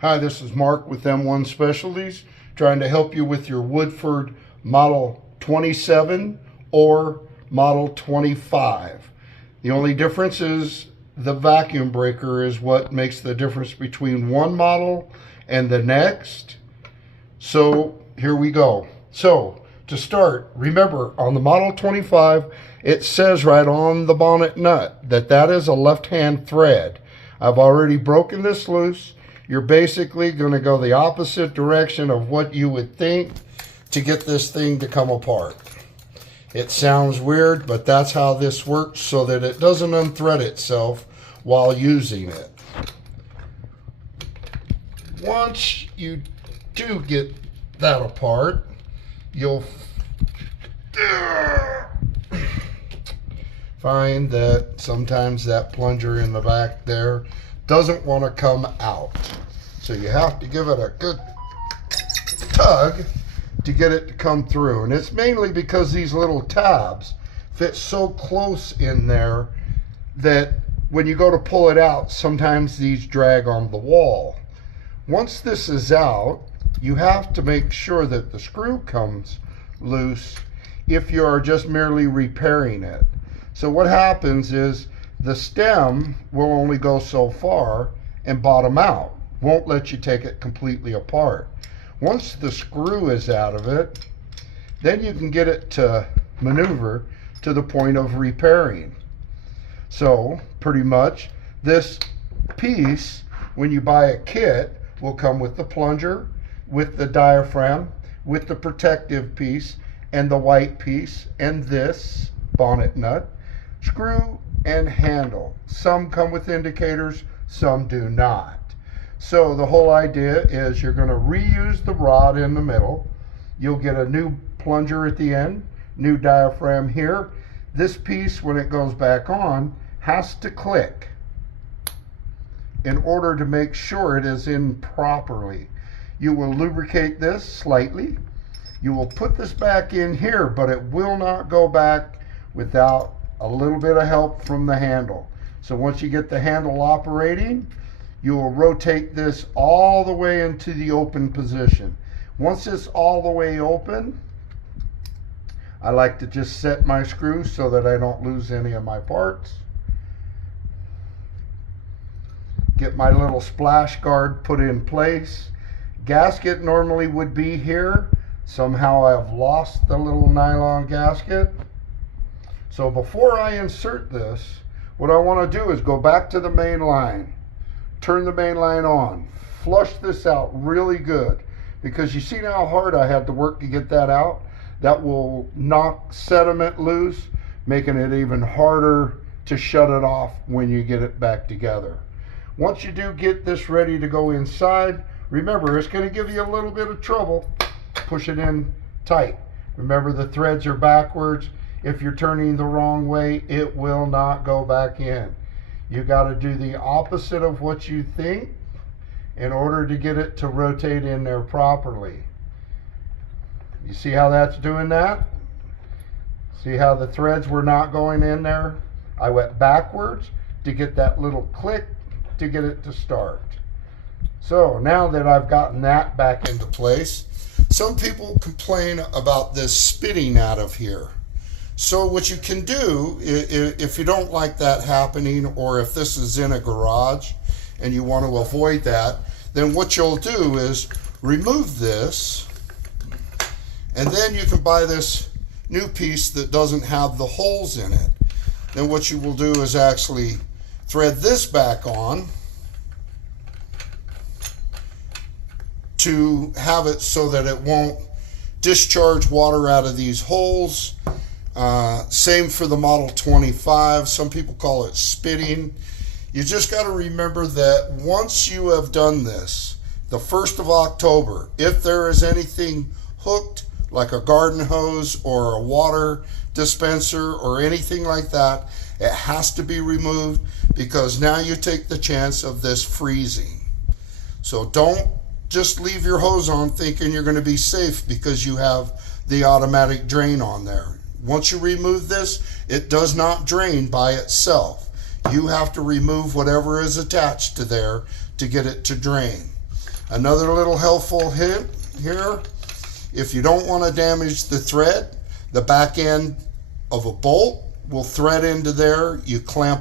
Hi, this is Mark with M1 Specialties, trying to help you with your Woodford Model 27 or Model 25. The only difference is the vacuum breaker is what makes the difference between one model and the next. So here we go. So to start, remember on the Model 25, it says right on the bonnet nut that is a left-hand thread. I've already broken this loose. You're basically going to go the opposite direction of what you would think to get this thing to come apart. It sounds weird, but that's how this works so that it doesn't unthread itself while using it. Once you do get that apart, you'll find that sometimes that plunger in the back there doesn't want to come out. So you have to give it a good tug to get it to come through. And it's mainly because these little tabs fit so close in there that when you go to pull it out, sometimes these drag on the wall. Once this is out, you have to make sure that the screw comes loose if you are just merely repairing it. So what happens is the stem will only go so far and bottom out. Won't let you take it completely apart. Once the screw is out of it, then you can get it to maneuver to the point of repairing. So pretty much this piece, when you buy a kit, will come with the plunger, with the diaphragm, with the protective piece, and the white piece, and this bonnet nut, screw, and handle. Some come with indicators, some do not. So the whole idea is you're going to reuse the rod in the middle. You'll get a new plunger at the end, new diaphragm here. This piece, when it goes back on, has to click in order to make sure it is in properly. You will lubricate this slightly. You will put this back in here, but it will not go back without a little bit of help from the handle. So once you get the handle operating, you will rotate this all the way into the open position. Once it's all the way open, I like to just set my screw so that I don't lose any of my parts. Get my little splash guard put in place. Gasket normally would be here. Somehow I've lost the little nylon gasket. So before I insert this, what I want to do is go back to the main line, turn the main line on, flush this out really good, because you see how hard I had to work to get that out? That will knock sediment loose, making it even harder to shut it off when you get it back together. Once you do get this ready to go inside, remember it's going to give you a little bit of trouble. Push it in tight. Remember the threads are backwards. If you're turning the wrong way, it will not go back in. You got to do the opposite of what you think in order to get it to rotate in there properly. You see how that's doing that? See how the threads were not going in there? I went backwards to get that little click to get it to start. So now that I've gotten that back into place, some people complain about this spitting out of here. So what you can do, if you don't like that happening, or if this is in a garage and you want to avoid that, then what you'll do is remove this, and then you can buy this new piece that doesn't have the holes in it. Then what you will do is actually thread this back on to have it so that it won't discharge water out of these holes. Same for the Model 25. Some people call it spitting. You just got to remember that once you have done this, the 1st of October, if there is anything hooked like a garden hose or a water dispenser or anything like that, it has to be removed, because now you take the chance of this freezing. So don't just leave your hose on thinking you're going to be safe because you have the automatic drain on there. Once you remove this, it does not drain by itself. You have to remove whatever is attached to there to get it to drain. Another little helpful hint here, if you don't want to damage the thread, the back end of a bolt will thread into there. You clamp